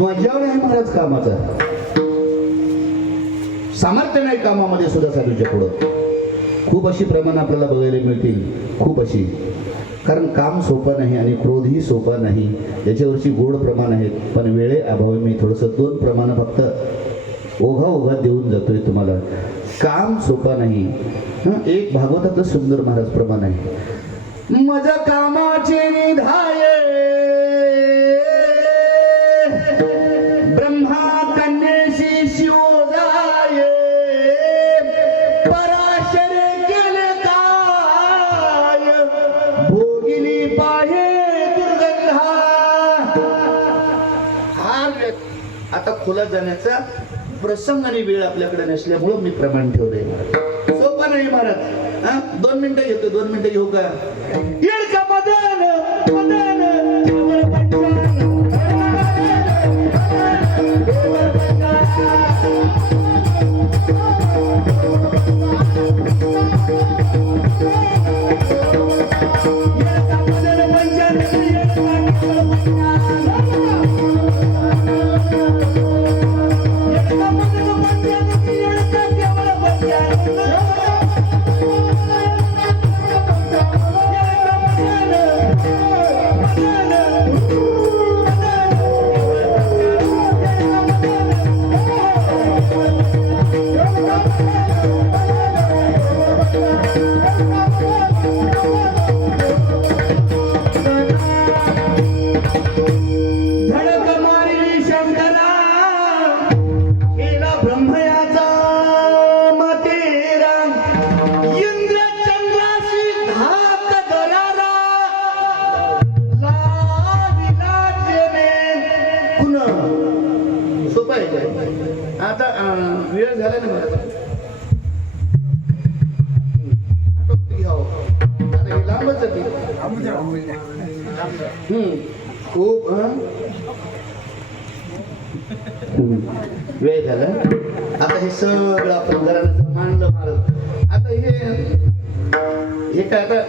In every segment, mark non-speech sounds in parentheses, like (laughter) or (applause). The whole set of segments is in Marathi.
मजावर आहे महाराज कामाचा. सामर्थ्य नाही कामामध्ये सुद्धा साधूच्या पुढं. खूप अशी प्रमाण आपल्याला बघायला मिळतील. खूप अशी. कारण काम सोपं नाही आणि क्रोधही सोपा नाही. याच्यावरची गोड प्रमाण आहेत. पण वेळे अभावी मी थोडंसं दोन प्रमाण फक्त ओघा ओघा देऊन जातोय तुम्हाला. काम सोपा नाही. एक भागवतातलं सुंदर महाराज प्रमाण आहे. माझ्या कामाचे आता खोलात जाण्याचा प्रसंग आणि वेळ आपल्याकडे नसल्यामुळं मी प्रमाण ठेवलंय. सोपं नाही महाराज हा? दोन मिनिटं घेतो दोन मिनिटं घेऊ का? येड का मदन मदन. पाहिजे आता वेळ झाला ना मला. लांबच खूप वेळ झाला. आता हे सगळं आपण घरानं मांडलं मारत आता हे हे काय आता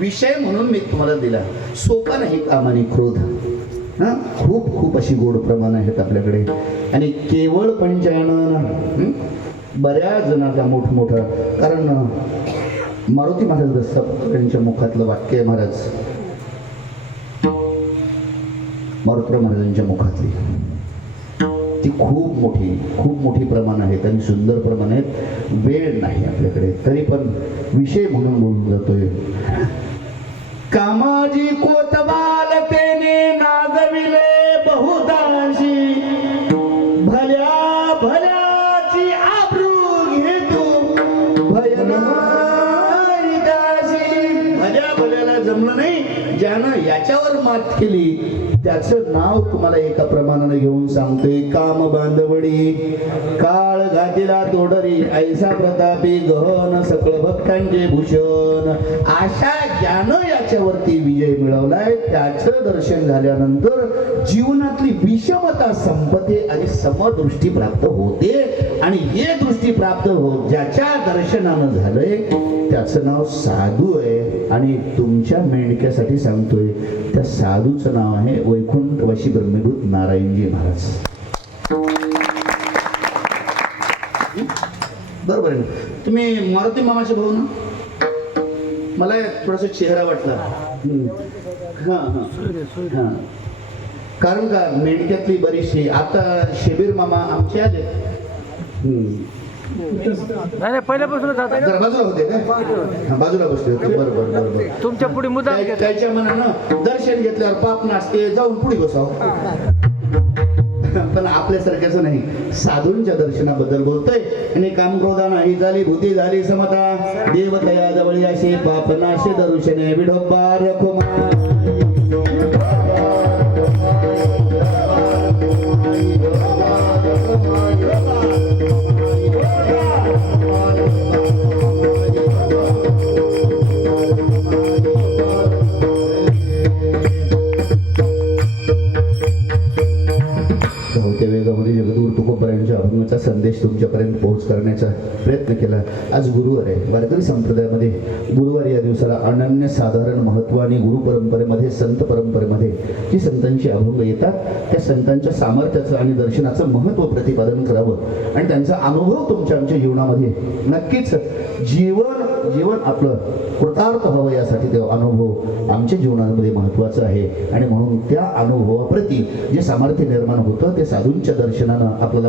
विषय म्हणून मी तुम्हाला दिला. सोपा नाही कामाने क्रोध? खूप खूप अशी गोड प्रमाण आहेत आपल्याकडे. आणि केवळ पंचायन बऱ्याच जणांचा मोठमोठं कारण मारुती महाराज दत्त यांच्या मुखातलं वाक्य आहे महाराज. मारुतराव महाराजांच्या मुखातली. ती खूप मोठी खूप मोठी प्रमाण आहेत आणि सुंदर प्रमाण आहेत. वेळ नाही आपल्याकडे तरी पण विषय म्हणून बोलून जातोय कामाजी कोतबा बहुतांशी भल्या भल्याची आब्रू घेतो. भयनाशी भल्या भल्याला जमलं नाही. ज्यानं याच्यावर मात केली त्याचं नाव तुम्हाला एका प्रमाणाने घेऊन सांगतोय. काम बांधवडी काळ घातीला तोडरी ऐसा प्रतापी गहन सकळ भक्तांचे भूषण. अशा ज्यानं त्याच्यावरती विजय मिळवलाय. त्याचं दर्शन झाल्यानंतर जीवनातली विषमता संपते आणि समदृष्टी प्राप्त होते. आणि हे दृष्टी प्राप्त हो ज्याच्या दर्शनानं झालंय त्याचं नाव साधू आहे. आणि तुमच्या मेंढक्यासाठी सांगतोय त्या साधूचं नाव आहे वैकुंठ वशी ब्रह्मभूत नारायणजी महाराज. बरोबर आहे तुम्ही मारुती मामाचे भाऊ ना? मला थोडासा चेहरा वाटला. हा हा. हा. कारण का मेंढक्यातली बरीचशी आता शिबीर मामा आमचे आले. नाही आता. जरा बाजूला होते हा, बाजूला बसले होते. बरोबर बरोबर तुमच्यापुढे मुद्दाम त्या- घेत त्याच्या मनानं दर्शन घेतल्यावर पाप नाचते जाऊन पुढे बसावं. (laughs) पण आपल्यासारख्याचं नाही. साधूंच्या दर्शनाबद्दल बोलतोय. आणि काम क्रोधा नाही झाली भूती झाली समता. देवतया जवळ असे पाप नाशे दर्शने विडोबा रखुमा जगद्गुरु अभंगाचा संदेश तुमच्यापर्यंत पोहोच करण्याचा प्रयत्न केला. आज गुरुवार आहे. वारकरी संप्रदायामध्ये गुरुवार या दिवसाला अनन्य साधारण महत्त्व आणि गुरु परंपरेमध्ये संत परंपरेमध्ये जी संतांची अभंग येतात त्या संतांच्या सामर्थ्याचं आणि दर्शनाचं महत्त्व प्रतिपादन करावं. आणि त्यांचा अनुभव तुमच्या आमच्या जीवनामध्ये नक्कीच जीवन जीवन आपलं कृतार्थ व्हावं यासाठी ते अनुभव आमच्या जीवनामध्ये महत्त्वाचं आहे. आणि म्हणून त्या अनुभवाप्रती जे सामर्थ्य निर्माण होतं ते साधूंच्या दर्शनानं आपल्याला